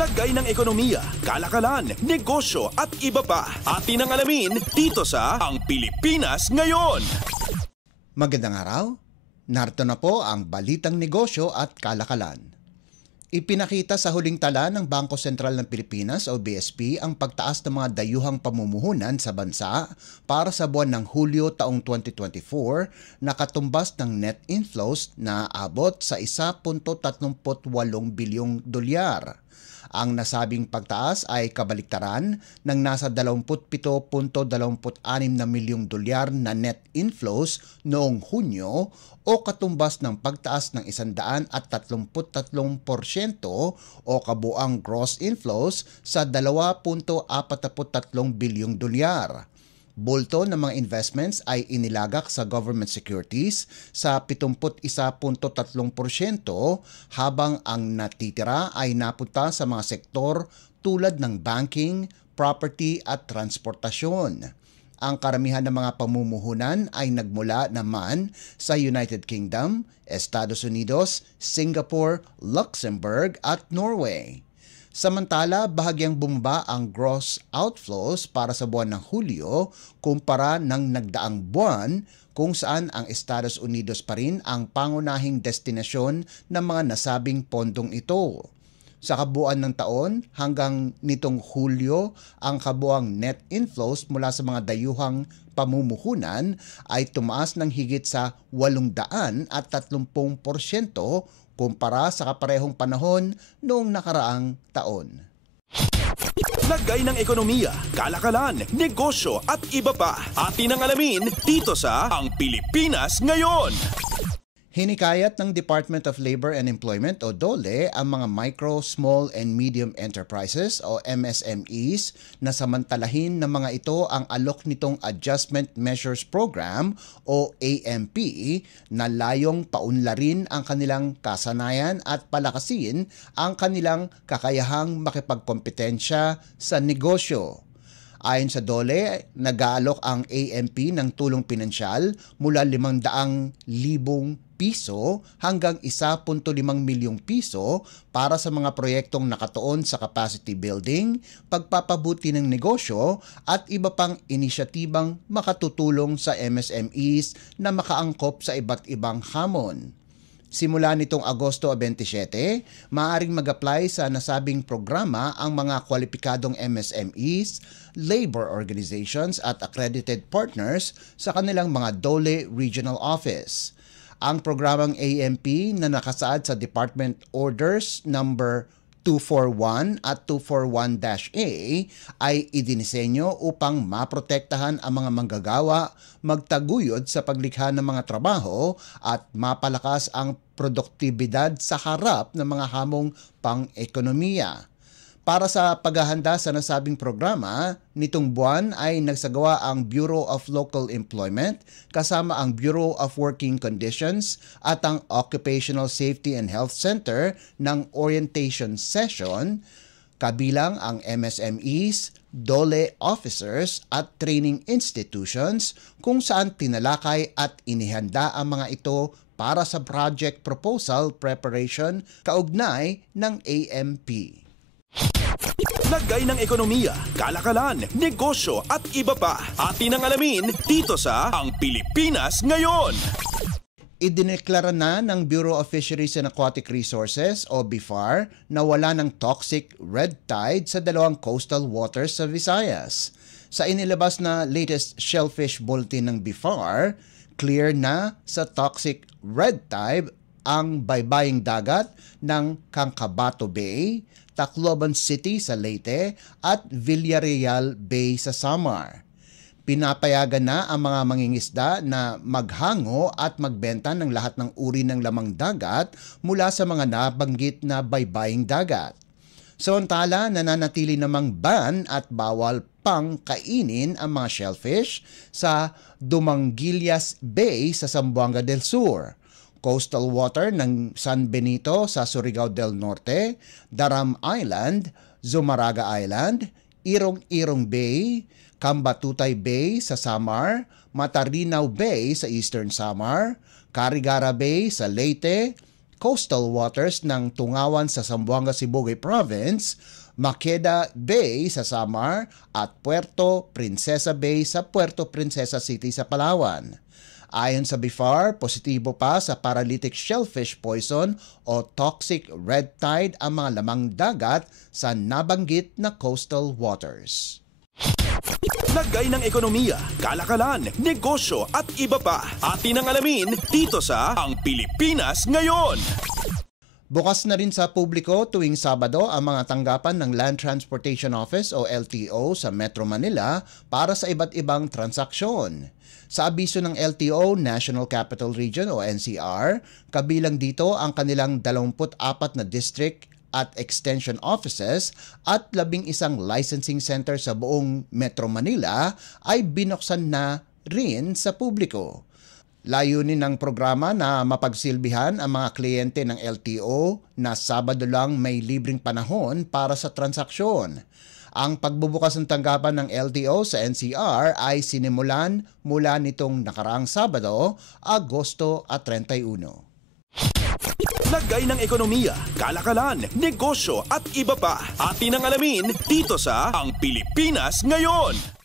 Lagay ng ekonomiya, kalakalan, negosyo at iba pa. Atin ang alamin dito sa Ang Pilipinas Ngayon. Magandang araw. Narito na po ang balitang negosyo at kalakalan. Ipinakita sa huling tala ng Bangko Sentral ng Pilipinas o BSP ang pagtaas ng mga dayuhang pamumuhunan sa bansa para sa buwan ng Hulyo taong 2024 na katumbas ng net inflows na abot sa 1.38 bilyong dolyar. Ang nasabing pagtaas ay kabaliktaran ng nasa 27.26 na milyong dolyar na net inflows noong Hunyo o katumbas ng pagtaas ng 133% o kabuang gross inflows sa 2.43 bilyong dolyar. Bulto ng mga investments ay inilagak sa government securities sa 71.3% habang ang natitira ay napunta sa mga sektor tulad ng banking, property at transportasyon. Ang karamihan ng mga pamumuhunan ay nagmula naman sa United Kingdom, Estados Unidos, Singapore, Luxembourg at Norway. Samantala, bahagyang bumaba ang gross outflows para sa buwan ng Hulyo kumpara ng nagdaang buwan kung saan ang Estados Unidos pa rin ang pangunahing destinasyon ng mga nasabing pondong ito. Sa kabuuan ng taon hanggang nitong Hulyo, ang kabuang net inflows mula sa mga dayuhang pamumuhunan ay tumaas ng higit sa 830% kumpara sa kaparehong panahon noong nakaraang taon. Lagay ng ekonomiya, kalakalan, negosyo at iba pa. Atin ang alamin dito sa Ang Pilipinas Ngayon. Hinikayat ng Department of Labor and Employment o DOLE ang mga micro, small and medium enterprises o MSMEs na samantalahin ng mga ito ang alok nitong Adjustment Measures Program o AMP na layong paunlarin ang kanilang kasanayan at palakasin ang kanilang kakayahang makipagkompetensya sa negosyo. Ayon sa DOLE, nag-aalok ang AMP ng tulong pinansyal mula 500,000 piso hanggang 1.5 milyong piso para sa mga proyektong nakatuon sa capacity building, pagpapabuti ng negosyo at iba pang inisyatibang makatutulong sa MSMEs na makaangkop sa iba't ibang hamon. Simula nitong Agosto 27, maaaring mag-apply sa nasabing programa ang mga kwalipikadong MSMEs, labor organizations at accredited partners sa kanilang mga DOLE Regional Office. Ang programang AMP na nakasaad sa Department Orders number 241 at 241-A ay idinisenyo upang maprotektahan ang mga manggagawa, magtaguyod sa paglikha ng mga trabaho at mapalakas ang produktibidad sa harap ng mga hamong pang-ekonomiya. Para sa paghahanda sa nasabing programa, nitong buwan ay nagsagawa ang Bureau of Local Employment kasama ang Bureau of Working Conditions at ang Occupational Safety and Health Center ng orientation session, kabilang ang MSMEs, DOLE officers at training institutions kung saan tinalakay at inihanda ang mga ito para sa project proposal preparation kaugnay ng AMP. Lagay ng ekonomiya, kalakalan, negosyo at iba pa. Atin ang alamin dito sa Ang Pilipinas Ngayon. Idineklara na ng Bureau of Fisheries and Aquatic Resources o BIFAR na wala ng toxic red tide sa dalawang coastal waters sa Visayas. Sa inilabas na latest shellfish bulletin ng BIFAR, clear na sa toxic red tide ang baybaying dagat ng Cancabato Bay, Tacloban City sa Leyte at Villarreal Bay sa Samar. Pinapayagan na ang mga mangingisda na maghango at magbenta ng lahat ng uri ng lamang dagat mula sa mga nabanggit na baybaying dagat. Samantala, nananatili namang ban at bawal pang kainin ang mga shellfish sa Dumanguillas Bay sa Zamboanga del Sur, coastal water ng San Benito sa Surigao del Norte, Daram Island, Zumaraga Island, Irong-Irong Bay, Cambatutay Bay sa Samar, Matarinaw Bay sa Eastern Samar, Carigara Bay sa Leyte, coastal waters ng Tungawan sa Zamboanga, Sibugay Province, Maqueda Bay sa Samar at Puerto Princesa Bay sa Puerto Princesa City sa Palawan. Ayon sa BIFAR, positibo pa sa paralytic shellfish poison o toxic red tide ang mga lamang dagat sa nabanggit na coastal waters. Lagay ng ekonomiya, kalakalan, negosyo at iba pa. Atin ang alamin dito sa Ang Pilipinas Ngayon. Bukas na rin sa publiko tuwing Sabado ang mga tanggapan ng Land Transportation Office o LTO sa Metro Manila para sa iba't ibang transaksyon. Sa abiso ng LTO, National Capital Region o NCR, kabilang dito ang kanilang 24 na district at extension offices at 11 licensing center sa buong Metro Manila ay binuksan na rin sa publiko. Layunin ng programa na mapagsilbihan ang mga kliyente ng LTO na Sabado lang may libreng panahon para sa transaksyon. Ang pagbubukas ng tanggapan ng LTO sa NCR ay sinimulan mula nitong nakaraang Sabado, Agosto at 31. Lagay ng ekonomiya, kalakalan, negosyo at iba pa. Atin ang alamin dito sa Ang Pilipinas Ngayon.